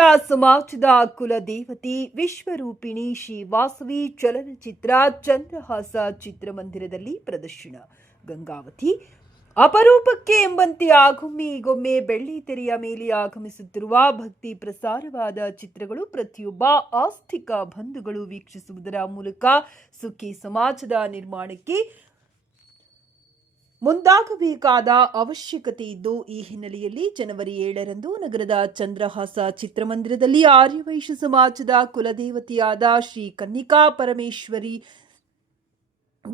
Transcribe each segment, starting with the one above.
ವೈಶ್ಯ ಸಮಾಜದ ಕುಲದೇವತೆ ವಿಶ್ವರೂಪಿಣಿ ಶ್ರೀ ವಾಸವಿ ಚಲನಚಿತ್ರ ಚಂದ್ರಹಾಸ ಚಿತ್ರಮಂದಿರದಲ್ಲಿ ಪ್ರದರ್ಶನ. ಗಂಗಾವತಿ ಅಪರೂಪಕ್ಕೆ ಎಂಬಂತೆ ಆಗೊಮ್ಮೆ ಈಗೊಮ್ಮೆ ಬೆಳ್ಳಿ ತೆರೆಯ ಮೇಲೆ ಆಗಮಿಸುತ್ತಿರುವ ಭಕ್ತಿ ಪ್ರಸಾರವಾದ ಚಿತ್ರಗಳು ಪ್ರತಿಯೊಬ್ಬ ಆಸ್ತಿಕ ಬಂಧುಗಳು ವೀಕ್ಷಿಸುವುದರ ಮೂಲಕ ಸುಖಿ ಸಮಾಜದ ನಿರ್ಮಾಣಕ್ಕೆ ಮುಂದಾಗಬೇಕಾದ ಅವಶ್ಯಕತೆ ಇದ್ದು ಈ ಹಿನ್ನೆಲೆಯಲ್ಲಿ ಜನವರಿ ಏಳರಂದು ನಗರದ ಚಂದ್ರಹಾಸ ಚಿತ್ರಮಂದಿರದಲ್ಲಿ ಆರ್ಯವೈಶ್ಯ ಸಮಾಜದ ಕುಲದೇವತೆಯಾದ ಶ್ರೀ ಕನ್ನಿಕಾ ಪರಮೇಶ್ವರಿ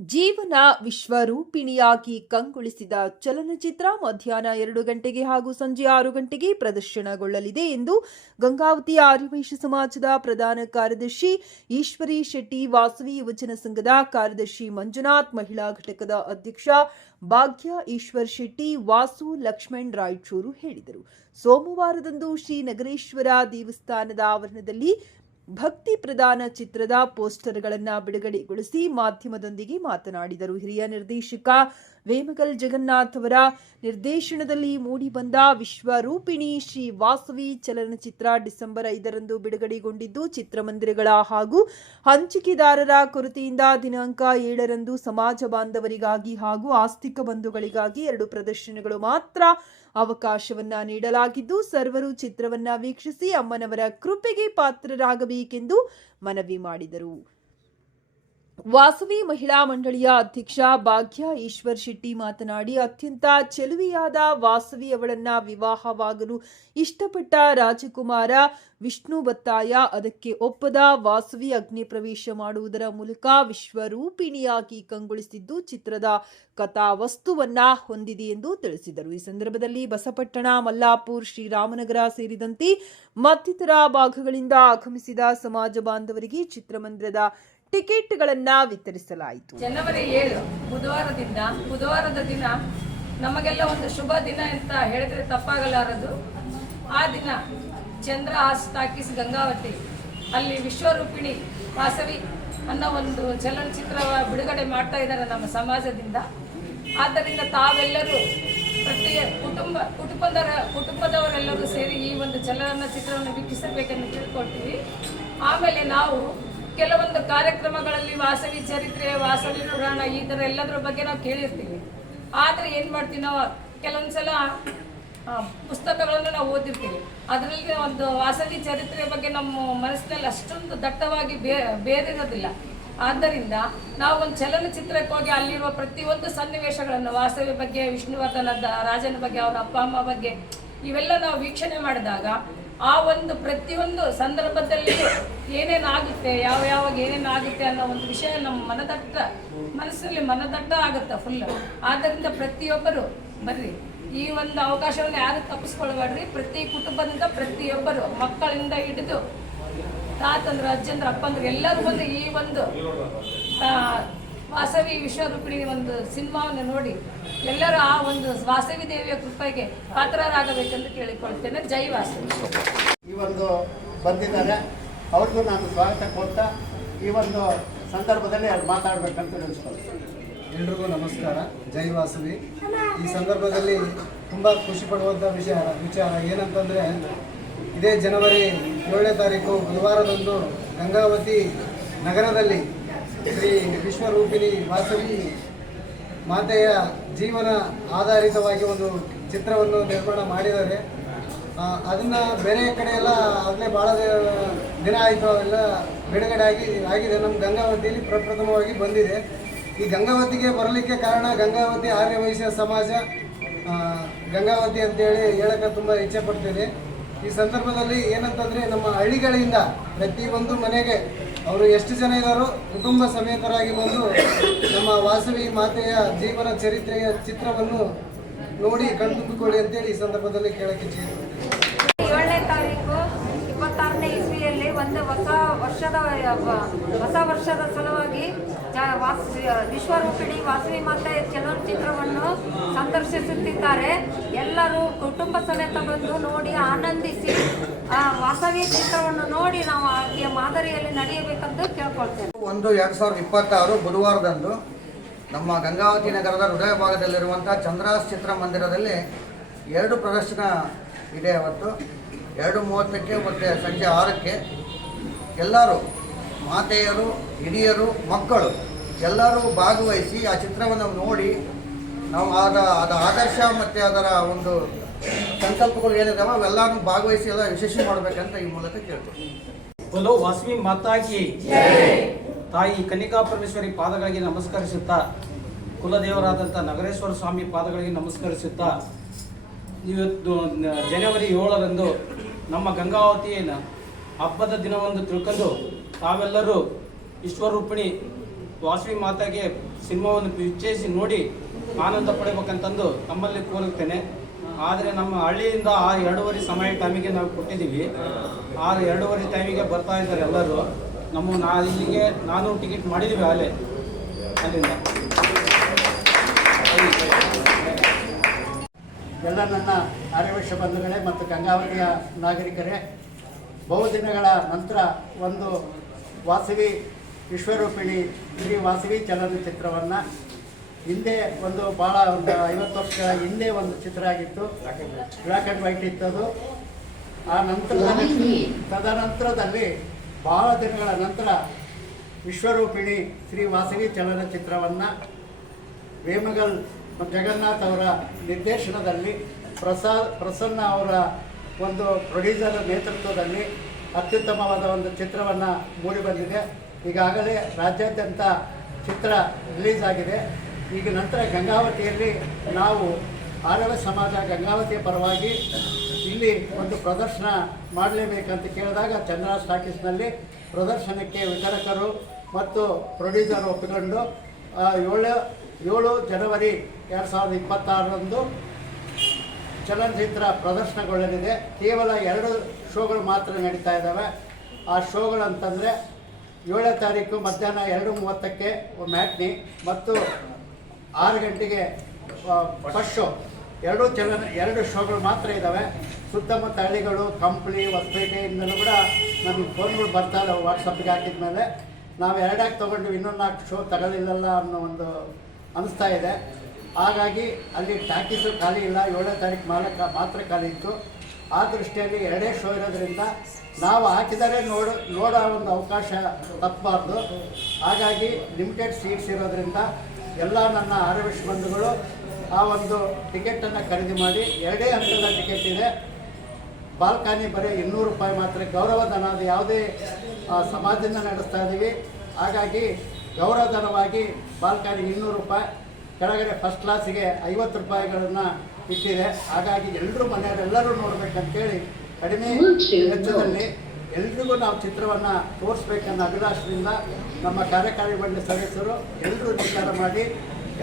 ಜೀವನ ವಿಶ್ವರೂಪಿಣಿಯಾಗಿ ಕಂಗೊಳಿಸಿದ ಚಲನಚಿತ್ರ ಮಧ್ಯಾಹ್ನ ಎರಡು ಗಂಟೆಗೆ ಹಾಗೂ ಸಂಜೆ ಆರು ಗಂಟೆಗೆ ಪ್ರದರ್ಶನಗೊಳ್ಳಲಿದೆ ಎಂದು ಗಂಗಾವತಿ ಆರ್ಯವೈಶ್ಯ ಸಮಾಜದ ಪ್ರಧಾನ ಕಾರ್ಯದರ್ಶಿ ಈಶ್ವರಿ ಶೆಟ್ಟಿ, ವಾಸವಿ ಯುವಜನ ಸಂಘದ ಕಾರ್ಯದರ್ಶಿ ಮಂಜುನಾಥ್, ಮಹಿಳಾ ಘಟಕದ ಅಧ್ಯಕ್ಷ ಭಾಗ್ಯ ಈಶ್ವರ್ ಶೆಟ್ಟಿ, ವಾಸು ಲಕ್ಷ್ಮಣ್ ರಾಯಚೂರು ಹೇಳಿದರು. ಸೋಮವಾರದಂದು ಶ್ರೀ ನಗರೇಶ್ವರ ದೇವಸ್ಥಾನದ ಆವರಣದಲ್ಲಿ ಭಕ್ತಿ ಪ್ರಧಾನ ಚಿತ್ರದ ಪೋಸ್ಟರ್ಗಳನ್ನು ಬಿಡುಗಡೆಗೊಳಿಸಿ ಮಾಧ್ಯಮದೊಂದಿಗೆ ಮಾತನಾಡಿದರು ಹಿರಿಯ ನಿರ್ದೇಶಕ ವೇಮಗಲ್ ಜಗನ್ನಾಥ್ ಅವರ ನಿರ್ದೇಶನದಲ್ಲಿ ಮೂಡಿಬಂದ ವಿಶ್ವರೂಪಿಣಿ ಶ್ರೀ ವಾಸವಿ ಚಲನಚಿತ್ರ ಡಿಸೆಂಬರ್ ಐದರಂದು ಬಿಡುಗಡೆಗೊಂಡಿದ್ದು ಚಿತ್ರಮಂದಿರಗಳ ಹಾಗೂ ಹಂಚಿಕೆದಾರರ ಕೊರತೆಯಿಂದ ದಿನಾಂಕ ಏಳರಂದು ಸಮಾಜ ಬಾಂಧವರಿಗಾಗಿ ಹಾಗೂ ಆಸ್ತಿಕ ಬಂಧುಗಳಿಗಾಗಿ ಎರಡು ಪ್ರದರ್ಶನಗಳು ಮಾತ್ರ ಅವಕಾಶವನ್ನ ನೀಡಲಾಗಿದ್ದು, ಸರ್ವರು ಚಿತ್ರವನ್ನ ವೀಕ್ಷಿಸಿ ಅಮ್ಮನವರ ಕೃಪೆಗೆ ಪಾತ್ರರಾಗಬೇಕೆಂದು ಮನವಿ ಮಾಡಿದರು. ವಾಸವಿ ಮಹಿಳಾ ಮಂಡಳಿಯ ಅಧ್ಯಕ್ಷ ಭಾಗ್ಯ ಈಶ್ವರ್ ಶೆಟ್ಟಿ ಮಾತನಾಡಿ, ಅತ್ಯಂತ ಚೆಲುವೆಯಾದ ವಾಸವಿ ಅವಳನ್ನ ವಿವಾಹವಾಗಲು ಇಷ್ಟಪಟ್ಟ ರಾಜಕುಮಾರ ವಿಷ್ಣು ಬತ್ತಾಯ, ಅದಕ್ಕೆ ಒಪ್ಪದ ವಾಸವಿ ಅಗ್ನಿ ಪ್ರವೇಶ ಮಾಡುವುದರ ಮೂಲಕ ವಿಶ್ವರೂಪಿಣಿಯಾಗಿ ಕಂಗೊಳಿಸಿದ್ದು, ಚಿತ್ರದ ಕಥಾವಸ್ತುವನ್ನ ಹೊಂದಿದೆ ಎಂದು ತಿಳಿಸಿದರು. ಈ ಸಂದರ್ಭದಲ್ಲಿ ಬಸಪಟ್ಟಣ, ಮಲ್ಲಾಪುರ್, ಶ್ರೀರಾಮನಗರ ಸೇರಿದಂತೆ ಮತ್ತಿತರ ಭಾಗಗಳಿಂದ ಆಗಮಿಸಿದ ಸಮಾಜ ಬಾಂಧವರಿಗೆ ಚಿತ್ರಮಂದಿರದ ಟಿಕೆಟ್ಗಳನ್ನ ವಿತರಿಸಲಾಯಿತು. ಜನವರಿ ಏಳು, ಬುಧವಾರದಿಂದ, ಬುಧವಾರದ ದಿನ ನಮಗೆಲ್ಲ ಒಂದು ಶುಭ ದಿನ ಅಂತ ಹೇಳಿದ್ರೆ ತಪ್ಪಾಗಲಾರದು. ಆ ದಿನ ಚಂದ್ರ ಆಸ್ತಾಕಿಸ್ ಗಂಗಾವತಿ. ಅಲ್ಲಿ ವಿಶ್ವರೂಪಿಣಿ ವಾಸವಿ ಅನ್ನೋ ಒಂದು ಚಲನಚಿತ್ರ ಬಿಡುಗಡೆ ಮಾಡ್ತಾ ಇದ್ದಾರೆ ನಮ್ಮ ಸಮಾಜದಿಂದ. ಆದ್ದರಿಂದ ತಾವೆಲ್ಲರೂ ಪ್ರತಿ ಕುಟುಂಬ ಕುಟುಂಬದವರ ಕುಟುಂಬದವರೆಲ್ಲರೂ ಸೇರಿ ಈ ಒಂದು ಚಲನಚಿತ್ರವನ್ನು ವೀಕ್ಷಿಸಬೇಕೆಂದು ತಿಳ್ಕೊಳ್ತೀವಿ ಆಮೇಲೆ ನಾವು ಕೆಲವೊಂದು ಕಾರ್ಯಕ್ರಮಗಳಲ್ಲಿ ವಾಸವಿ ಚರಿತ್ರೆ ವಾಸವಿ ಪುರಾಣ ಈ ಥರ ಎಲ್ಲದರ ಬಗ್ಗೆ ನಾವು ಕೇಳಿರ್ತೀವಿ. ಆದರೆ ಏನು ಮಾಡ್ತೀವಿ ನಾವು? ಕೆಲವೊಂದ್ಸಲ ಆ, ಪುಸ್ತಕಗಳನ್ನು ನಾವು ಓದಿರ್ತೀವಿ. ಅದರಲ್ಲಿ ಒಂದು ವಾಸವಿ ಚರಿತ್ರೆ ಬಗ್ಗೆ ನಮ್ಮ ಮನಸ್ಸಿನಲ್ಲಿ ಅಷ್ಟೊಂದು ದಟ್ಟವಾಗಿ ಬೇರಿರೋದಿಲ್ಲ. ಆದ್ದರಿಂದ ನಾವು ಒಂದು ಚಲನಚಿತ್ರಕ್ಕೆ ಹೋಗಿ ಅಲ್ಲಿರುವ ಪ್ರತಿಯೊಂದು ಸನ್ನಿವೇಶಗಳನ್ನು ವಾಸವಿ ಬಗ್ಗೆ ವಿಷ್ಣುವರ್ಧನ ರಾಜನ ಬಗ್ಗೆ ಅವರ ಅಪ್ಪ ಅಮ್ಮ ಬಗ್ಗೆ ಇವೆಲ್ಲ ನಾವು ವೀಕ್ಷಣೆ ಮಾಡಿದಾಗ ಆ ಒಂದು ಪ್ರತಿಯೊಂದು ಸಂದರ್ಭದಲ್ಲಿ ಏನೇನಾಗುತ್ತೆ, ಯಾವ ಯಾವಾಗ ಏನೇನಾಗುತ್ತೆ ಅನ್ನೋ ಒಂದು ವಿಷಯ ನಮ್ಮ ಮನದಟ್ಟ, ಮನಸ್ಸಲ್ಲಿ ಮನದಟ್ಟ ಆಗುತ್ತೆ ಫುಲ್ ಆದ್ದರಿಂದ ಪ್ರತಿಯೊಬ್ಬರು ಬರ್ರಿ. ಈ ಒಂದು ಅವಕಾಶವನ್ನು ಯಾರು ತಪ್ಪಿಸ್ಕೊಳ್ಬೇಡ್ರಿ? ಪ್ರತಿ ಕುಟುಂಬದಿಂದ ಪ್ರತಿಯೊಬ್ಬರು, ಮಕ್ಕಳಿಂದ ಹಿಡಿದು ತಾತಂದ್ರ, ಅಜ್ಜಂದ್ರ, ಅಪ್ಪಂದ್ರ ಎಲ್ಲರೂ ಬಂದು ಈ ಒಂದು ವಾಸವಿ ವಿಶ್ವರೂಪಿಣಿ ಒಂದು ಸಿನಿಮಾವನ್ನು ನೋಡಿ ಎಲ್ಲರೂ ಆ ಒಂದು ವಾಸವಿ ದೇವಿಯ ಕೃಪೆಗೆ ಪಾತ್ರರಾಗಬೇಕೆಂದು ಕೇಳಿಕೊಳ್ತೇನೆ. ಜೈ ವಾಸವಿ. ಈ ಒಂದು ಬಂದಿದ್ದಾರೆ. ಅವ್ರಿಗೂ ನಾನು ಸ್ವಾಗತ ಕೊಡ್ತಾ ಈ ಒಂದು ಸಂದರ್ಭದಲ್ಲಿ ಅವ್ರು ಮಾತಾಡ್ಬೇಕಂತ ನೆನೆಸ್ಕೊಳ್ತೀನಿ. ಎಲ್ರಿಗೂ ನಮಸ್ಕಾರ. ಜೈ ವಾಸವಿ. ಈ ಸಂದರ್ಭದಲ್ಲಿ ತುಂಬ ಖುಷಿ ಪಡುವಂಥ ವಿಷಯ ವಿಚಾರ ಏನಂತಂದರೆ ಇದೇ ಜನವರಿ ಏಳನೇ ತಾರೀಕು ಬುಧವಾರದಂದು ಗಂಗಾವತಿ ನಗರದಲ್ಲಿ ಶ್ರೀ ವಿಶ್ವರೂಪಿಣಿ ವಾಸವಿ ಮಾತೆಯ ಜೀವನ ಆಧಾರಿತವಾಗಿ ಒಂದು ಚಿತ್ರವನ್ನು ನಿರ್ಮಾಣ ಮಾಡಿದ್ದಾರೆ. ಅದನ್ನ ಬೇರೆ ಕಡೆ ಎಲ್ಲ ಆಗಲೇ ಭಾಳ ದಿನ ಆಯಿತು, ಅವೆಲ್ಲ ಬಿಡುಗಡೆ ಆಗಿ, ಆಗಿದೆ. ನಮ್ಮ ಗಂಗಾವತಿಯಲ್ಲಿ ಪ್ರಪ್ರಥಮವಾಗಿ ಬಂದಿದೆ. ಈ ಗಂಗಾವತಿಗೆ ಬರಲಿಕ್ಕೆ ಕಾರಣ ಗಂಗಾವತಿ ಆರ್ಯವೈಶ್ಯ ಸಮಾಜ. ಗಂಗಾವತಿ ಅಂತೇಳಿ ಹೇಳಕ್ಕೆ ತುಂಬ ಇಚ್ಛೆ ಪಡ್ತೇನೆ. ಈ ಸಂದರ್ಭದಲ್ಲಿ ಏನಂತಂದರೆ ನಮ್ಮ ಹಳ್ಳಿಗಳಿಂದ ಪ್ರತಿಯೊಂದು ಮನೆಗೆ ಅವರು ಎಷ್ಟು ಜನ ಇದ್ದಾರೋ ಕುಟುಂಬ ಸಮೇತರಾಗಿ ಬಂದು ನಮ್ಮ ವಾಸವಿ ಮಾತೆಯ ಜೀವನ ಚರಿತ್ರೆಯ ಚಿತ್ರವನ್ನು ನೋಡಿ ಕಣ್ತುಂಬಿಕೊಳ್ಳಿ ಅಂತೇಳಿ ಈ ಸಂದರ್ಭದಲ್ಲಿ ಕೇಳಕ್ಕೆ. ಏಳನೇ ತಾರೀಕು ಇಪ್ಪತ್ತಾರನೇ ಇಸ್ವಿಯಲ್ಲಿ ಒಂದು ಹೊಸ ವರ್ಷದ ಹೊಸ ವರ್ಷದ ಸಲುವಾಗಿ ವಿಶ್ವರೂಪಿಣಿ ವಾಸವಿ ಮಾತೆಯ ಚಲನಚಿತ್ರವನ್ನು ಸಂದರ್ಶಿಸುತ್ತಿದ್ದಾರೆ ಎಲ್ಲರೂ ಕುಟುಂಬ ಸಮೇತ ಬಂದು ನೋಡಿ ಆನಂದಿಸಿ, ಆ ವಾಸವಿ ಚಿತ್ರವನ್ನು ನೋಡಿ ನಾವು ಆಕೆಯ ಮಾದರಿಯಲ್ಲಿ ನಡೆಯಬೇಕಂತ ಕೇಳ್ಕೊಳ್ತೇವೆ ಒಂದು ಎರಡು ಸಾವಿರದ ಇಪ್ಪತ್ತಾರು ಬುಧವಾರದಂದು ನಮ್ಮ ಗಂಗಾವತಿ ನಗರದ ಹೃದಯ ಭಾಗದಲ್ಲಿರುವಂಥ ಚಂದ್ರಾಸ್ ಚಿತ್ರಮಂದಿರದಲ್ಲಿ ಎರಡು ಪ್ರದರ್ಶನ ಇದೆ ಅವತ್ತು. ಎರಡು ಮೂವತ್ತಕ್ಕೆ, ಮತ್ತು ಸಂಜೆ ಆರಕ್ಕೆ ಎಲ್ಲರೂ ಮಾತೆಯರು, ಹಿರಿಯರು, ಮಕ್ಕಳು ಎಲ್ಲರೂ ಭಾಗವಹಿಸಿ ಆ ಚಿತ್ರವನ್ನು ನೋಡಿ ನಾವು ಆದ ಅದ ಆದರ್ಶ ಮತ್ತು ಅದರ ಒಂದು ಸಂಕಲ್ಪಗಳು ಏನಿದಾವೆ ಅವೆಲ್ಲನೂ ಭಾಗವಹಿಸಿ ಎಲ್ಲ ಯಶಸ್ವಿ ಮಾಡಬೇಕಂತ ಈ ಮೂಲಕ ಕೇಳ್ತೀನಿ ಬೋಲೋ ವಾಸವಿ ಮಾತಾಗಿ. ತಾಯಿ ಕನ್ನಿಕಾ ಪರಮೇಶ್ವರಿ ಪಾದಗಳಿಗೆ ನಮಸ್ಕರಿಸುತ್ತಾ ಕುಲದೇವರಾದಂಥ ನಗರೇಶ್ವರ ಸ್ವಾಮಿ ಪಾದಗಳಿಗೆ ನಮಸ್ಕರಿಸುತ್ತಾ, ಇವತ್ತು ಜನವರಿ ಏಳರಂದು ನಮ್ಮ ಗಂಗಾವತಿಯನ್ನು ಹಬ್ಬದ ದಿನವನ್ನು ತಿಳ್ಕೊಂಡು ತಾವೆಲ್ಲರೂ ವಿಶ್ವರೂಪಿಣಿ ವಾಸವಿ ಮಾತಾಗೆ ಸಿನಿಮಾವನ್ನು ವಿಚ್ಛೇಸಿ ನೋಡಿ ಆನಂದ ಪಡಿಬೇಕಂತಂದು ತಮ್ಮಲ್ಲಿ ಕೋರುತ್ತೇನೆ. ಆದರೆ ನಮ್ಮ ಹಳ್ಳಿಯಿಂದ ಆ ಎರಡೂವರೆ ಸಮಯ ಟೈಮಿಗೆ ನಾವು ಕೊಟ್ಟಿದ್ದೀವಿ. ಆ ಎರಡೂವರೆ ಟೈಮಿಗೆ ಬರ್ತಾ ಇದ್ದಾರೆ ಎಲ್ಲರೂ. ನಮ್ಮ ನಾ ಇಲ್ಲಿಗೆ ನಾನು ಟಿಕೆಟ್ ಮಾಡಿದ್ದೀವಿ ಅಲ್ಲೇ. ಅಲ್ಲಿಂದ. ಎಲ್ಲ ನನ್ನ ಆರ್ಯವೇಶ ಬಂಧುಗಳೇ ಮತ್ತು ಗಂಗಾವತಿಯ ನಾಗರಿಕರೇ ಬಹುದಿನಗಳ ನಂತರ ಒಂದು ವಾಸವಿ ವಿಶ್ವರೂಪಿಣಿ ಶ್ರೀ ವಾಸವಿ ಚಲನಚಿತ್ರವನ್ನು ಹಿಂದೆ ಒಂದು ಭಾಳ ಒಂದು ಐವತ್ತು ವರ್ಷಗಳ ಹಿಂದೆ ಒಂದು ಚಿತ್ರ ಆಗಿತ್ತು. ಬ್ಲ್ಯಾಕ್ ಆ್ಯಂಡ್ ವೈಟ್ ಅದು. ಆ ನಂತರದಲ್ಲಿ ತದನಂತರದಲ್ಲಿ ಬಹಳ ದಿನಗಳ ನಂತರ ವಿಶ್ವರೂಪಿಣಿ ಶ್ರೀ ವಾಸವಿ ಚಲನಚಿತ್ರವನ್ನು ವೇಮಗಲ್ ಜಗನ್ನಾಥ್ ಅವರ ನಿರ್ದೇಶನದಲ್ಲಿ ಪ್ರಸಾದ್ ಪ್ರಸನ್ನ ಅವರ ಒಂದು ಪ್ರೊಡ್ಯೂಸರ್ ನೇತೃತ್ವದಲ್ಲಿ ಅತ್ಯುತ್ತಮವಾದ ಒಂದು ಚಿತ್ರವನ್ನು ಮೂಡಿಬಂದಿದೆ ಈಗಾಗಲೇ ರಾಜ್ಯಾದ್ಯಂತ ಚಿತ್ರ ರಿಲೀಸ್ ಆಗಿದೆ. ಈಗ ನಂತರ ಗಂಗಾವತಿಯಲ್ಲಿ ನಾವು ಆರವ ಸಮಾಜ ಗಂಗಾವತಿಯ ಪರವಾಗಿ ಇಲ್ಲಿ ಒಂದು ಪ್ರದರ್ಶನ ಮಾಡಲೇಬೇಕಂತ ಕೇಳಿದಾಗ ಚಂದ್ರ ಟಾಕೀಸ್ನಲ್ಲಿ ಪ್ರದರ್ಶನಕ್ಕೆ ವಿತರಕರು ಮತ್ತು ಪ್ರೊಡ್ಯೂಸರ್ ಒಪ್ಪಿಕೊಂಡು ಏಳು ಏಳು ಜನವರಿ ಎರಡು ಸಾವಿರದ ಇಪ್ಪತ್ತಾರರಂದು ಚಲನಚಿತ್ರ ಪ್ರದರ್ಶನಗೊಳ್ಳಲಿದೆ. ಕೇವಲ ಎರಡು ಶೋಗಳು ಮಾತ್ರ ನಡೀತಾ ಇದ್ದಾವೆ. ಆ ಶೋಗಳಂತಂದರೆ ಏಳನೇ ತಾರೀಕು ಮಧ್ಯಾಹ್ನ ಎರಡು ಮೂವತ್ತಕ್ಕೆ ಮ್ಯಾಟ್ನಿ ಮತ್ತು ಆರು ಗಂಟೆಗೆ ಫಸ್ಟ್ ಶೋ ಎರಡು ಚಲನ, ಎರಡು ಶೋಗಳು ಮಾತ್ರ ಇದ್ದಾವೆ ಸುತ್ತಮುತ್ತ ಹಳ್ಳಿಗಳು ಕಂಪ್ಲಿ, ಹೊಸಪೇಟೆಯಿಂದಲೂ ಕೂಡ ನಮಗೆ ಫೋನ್ಗಳು ಬರ್ತಾ ಇಲ್ಲ ವಾಟ್ಸಪ್ಗೆ ಹಾಕಿದ ಮೇಲೆ. ನಾವು ಎರಡಾಗಿ ತೊಗೊಂಡು ಇನ್ನೊಂದು ನಾಲ್ಕು ಶೋ ತಗೊಳ್ಳಿಲ್ಲಲ್ಲ ಅನ್ನೋ ಒಂದು ಅನಿಸ್ತಾ ಇದೆ. ಹಾಗಾಗಿ ಅಲ್ಲಿ ಟಾಕೀಸು ಖಾಲಿ ಇಲ್ಲ. ಏಳನೇ ತಾರೀಕು ಮಾಲಕ ಮಾತ್ರ ಖಾಲಿ ಇತ್ತು. ಆ ದೃಷ್ಟಿಯಲ್ಲಿ ಎರಡೇ ಶೋ ಇರೋದ್ರಿಂದ ನಾವು ಹಾಕಿದರೆ ನೋಡು, ನೋಡೋ ಒಂದು ಅವಕಾಶ ತಪ್ಪಬಾರ್ದು. ಹಾಗಾಗಿ ಲಿಮಿಟೆಡ್ ಸೀಟ್ಸ್ ಇರೋದ್ರಿಂದ ಎಲ್ಲ ನನ್ನ ಆರ್ಎಸ್ ಬಂಧುಗಳು ಆ ಒಂದು ಟಿಕೆಟನ್ನು ಖರೀದಿ ಮಾಡಿ ಎರಡೇ ಹಂತದ ಟಿಕೆಟ್ ಇದೆ. ಬಾಲ್ಕನಿ ಬರೀ ಇನ್ನೂರು ರೂಪಾಯಿ ಮಾತ್ರ. ಗೌರವಧನ ಅದು ಯಾವುದೇ ಸಮಾಜದಿಂದ ನಡೆಸ್ತಾ ಇದ್ದೀವಿ ಹಾಗಾಗಿ ಗೌರವಧನವಾಗಿ ಬಾಲ್ಕನಿ ಇನ್ನೂರು ರೂಪಾಯಿ ಕೆಳಗಡೆ ಫಸ್ಟ್ ಕ್ಲಾಸಿಗೆ ಐವತ್ತು ರೂಪಾಯಿಗಳನ್ನು ಇಟ್ಟಿದೆ. ಹಾಗಾಗಿ ಎಲ್ಲರೂ ಮನೆಯವರೆಲ್ಲರೂ ನೋಡಬೇಕಂತೇಳಿ ಕಡಿಮೆ ವೆಚ್ಚದಲ್ಲಿ ಎಲ್ರಿಗೂ ನಾವು ಚಿತ್ರವನ್ನು ತೋರಿಸ್ಬೇಕನ್ನೋ ಅಭಿಲಾಷದಿಂದ ನಮ್ಮ ಕಾರ್ಯಕಾರಿ ಮಂಡಳಿ ಸದಸ್ಯರು ಎಲ್ಲರೂ ನಿರ್ಧಾರ ಮಾಡಿ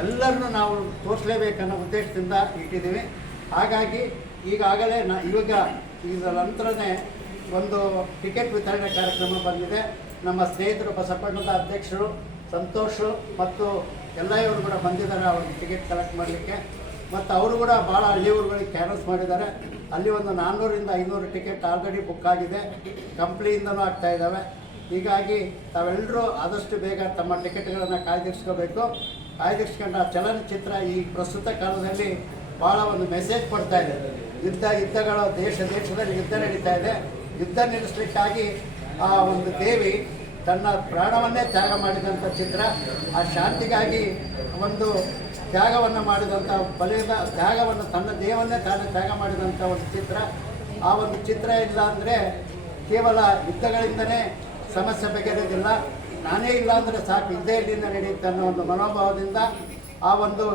ಎಲ್ಲರನ್ನೂ ನಾವು ತೋರಿಸಲೇಬೇಕನ್ನೋ ಉದ್ದೇಶದಿಂದ ಇಟ್ಟಿದ್ದೀವಿ. ಹಾಗಾಗಿ ಈಗಾಗಲೇ ನಾ ಇವಾಗ ಇದರ ನಂತರನೇ ಒಂದು ಟಿಕೆಟ್ ವಿತರಣೆ ಕಾರ್ಯಕ್ರಮ ಬಂದಿದೆ. ನಮ್ಮ ಸ್ನೇಹಿತರು ಬಸಪ್ಪಣ್ಣದ ಅಧ್ಯಕ್ಷರು ಸಂತೋಷ್ ಮತ್ತು ಎಲ್ಲ ಇವರು ಕೂಡ ಬಂದಿದ್ದಾರೆ ಅವ್ರಿಗೆ ಟಿಕೆಟ್ ಕಲೆಕ್ಟ್ ಮಾಡಲಿಕ್ಕೆ. ಮತ್ತು ಅವರು ಕೂಡ ಭಾಳ ಹಳ್ಳಿ ಊರುಗಳಿಗೆ ಕ್ಯಾನ್ವಸ್ ಮಾಡಿದ್ದಾರೆ. ಅಲ್ಲಿ ಒಂದು ನಾನ್ನೂರಿಂದ ಐನೂರು ಟಿಕೆಟ್ ಆಲ್ರೆಡಿ ಬುಕ್ ಆಗಿದೆ. ಕಂಪ್ನಿಯಿಂದನೂ ಆಗ್ತಾ ಇದ್ದಾವೆ ಹೀಗಾಗಿ ತಾವೆಲ್ಲರೂ ಆದಷ್ಟು ಬೇಗ ತಮ್ಮ ಟಿಕೆಟ್ಗಳನ್ನು ಕಾಯ್ದಿರಿಸ್ಕೋಬೇಕು. ಕಾಯ್ದಿರಿಸ್ಕೊಂಡ ಚಲನಚಿತ್ರ ಈ ಪ್ರಸ್ತುತ ಕಾಲದಲ್ಲಿ ಭಾಳ ಒಂದು ಮೆಸೇಜ್ ಕೊಡ್ತಾ ಇದೆ. ಯುದ್ಧ, ಯುದ್ಧಗಳ ದೇಶ, ದೇಶದಲ್ಲಿ ಯುದ್ಧ ನಡೀತಾ ಇದೆ. ಯುದ್ಧ ನಿಲ್ಲಿಸ್ಲಿಕ್ಕಾಗಿ ಆ ಒಂದು ದೇವಿ ತನ್ನ ಪ್ರಾಣವನ್ನೇ ತ್ಯಾಗ ಮಾಡಿದಂಥ ಚಿತ್ರ. ಆ ಶಾಂತಿಗಾಗಿ ಒಂದು ತ್ಯಾಗವನ್ನು ಮಾಡಿದಂಥ ಬಲಿದ ತ್ಯಾಗವನ್ನು ತನ್ನ ದೇವನ್ನೇ ತಾನೇ ತ್ಯಾಗ ಮಾಡಿದಂಥ ಒಂದು ಚಿತ್ರ. ಆ ಒಂದು ಚಿತ್ರ ಇಲ್ಲ ಅಂದರೆ ಕೇವಲ ಯುದ್ಧಗಳಿಂದನೇ ಸಮಸ್ಯೆ ಬಗೆಹರಿದಿಲ್ಲ ನಾನೇ ಇಲ್ಲ ಅಂದರೆ ಸಾಕು, ಇದ್ದೇ ಇಲ್ಲಿಂದ ನಡೆಯುತ್ತೆ ಅನ್ನೋ ಒಂದು ಮನೋಭಾವದಿಂದ ಆ ಒಂದು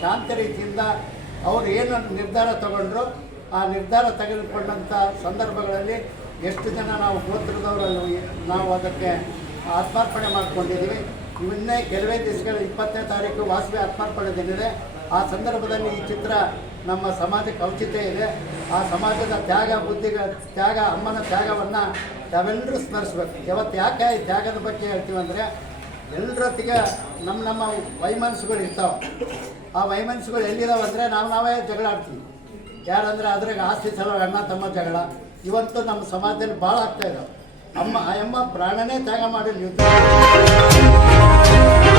ಶಾಂತ ರೀತಿಯಿಂದ ಅವರು ಏನು ನಿರ್ಧಾರ ತಗೊಂಡ್ರು, ಆ ನಿರ್ಧಾರ ತೆಗೆದುಕೊಂಡಂಥ ಸಂದರ್ಭಗಳಲ್ಲಿ ಎಷ್ಟು ಜನ ನಾವು ಗೋತ್ರದವರಲ್ಲಿ, ನಾವು ಅದಕ್ಕೆ ಆತ್ಮಾರ್ಪಣೆ ಮಾಡ್ಕೊಂಡಿದ್ದೀವಿ. ಇವನ್ನೇ ಕೆಲವೇ ದಿವಸಗಳ ಇಪ್ಪತ್ತನೇ ತಾರೀಕು ವಾಸವಿ ಆತ್ಮಾರ್ಪಣೆ ದಿನ ಇದೆ. ಆ ಸಂದರ್ಭದಲ್ಲಿ ಈ ಚಿತ್ರ ನಮ್ಮ ಸಮಾಜಕ್ಕೆ ಔಚಿತ್ಯ ಇದೆ. ಆ ಸಮಾಜದ ತ್ಯಾಗ ಬುದ್ಧಿಗಳ ತ್ಯಾಗ, ಅಮ್ಮನ ತ್ಯಾಗವನ್ನು ನಾವೆಲ್ಲರೂ ಸ್ಮರಿಸ್ಬೇಕು. ಯಾವತ್ತು ಯಾಕೆ ಈ ತ್ಯಾಗದ ಬಗ್ಗೆ ಹೇಳ್ತೀವಿ ಅಂದರೆ ಎಲ್ಲರೊತ್ತಿಗೆ ನಮ್ಮ ನಮ್ಮ ವೈಮನಸ್ಸುಗಳು ಇರ್ತಾವೆ. ಆ ವೈಮನಸ್ಸುಗಳು ಎಲ್ಲಿದ್ದಾವೆ ಅಂದರೆ ನಾವು ನಾವೇ ಜಗಳ ಆಡ್ತೀವಿ. ಯಾರಂದರೆ ಅದ್ರಾಗ ಆಸ್ತಿ ಸಲ ಅಣ್ಣ ತಮ್ಮ ಜಗಳ. ಇವತ್ತು ನಮ್ಮ ಸಮಾಜದಲ್ಲಿ ಭಾಳ ಆಗ್ತಾ ಇದ್ದಾವೆ ಅಮ್ಮ, ಆ ಅಮ್ಮ ಪ್ರಾಣನೇ ತ್ಯಾಗ ಮಾಡಿಲ್ಲ ಯುದ್ಧ Thank you.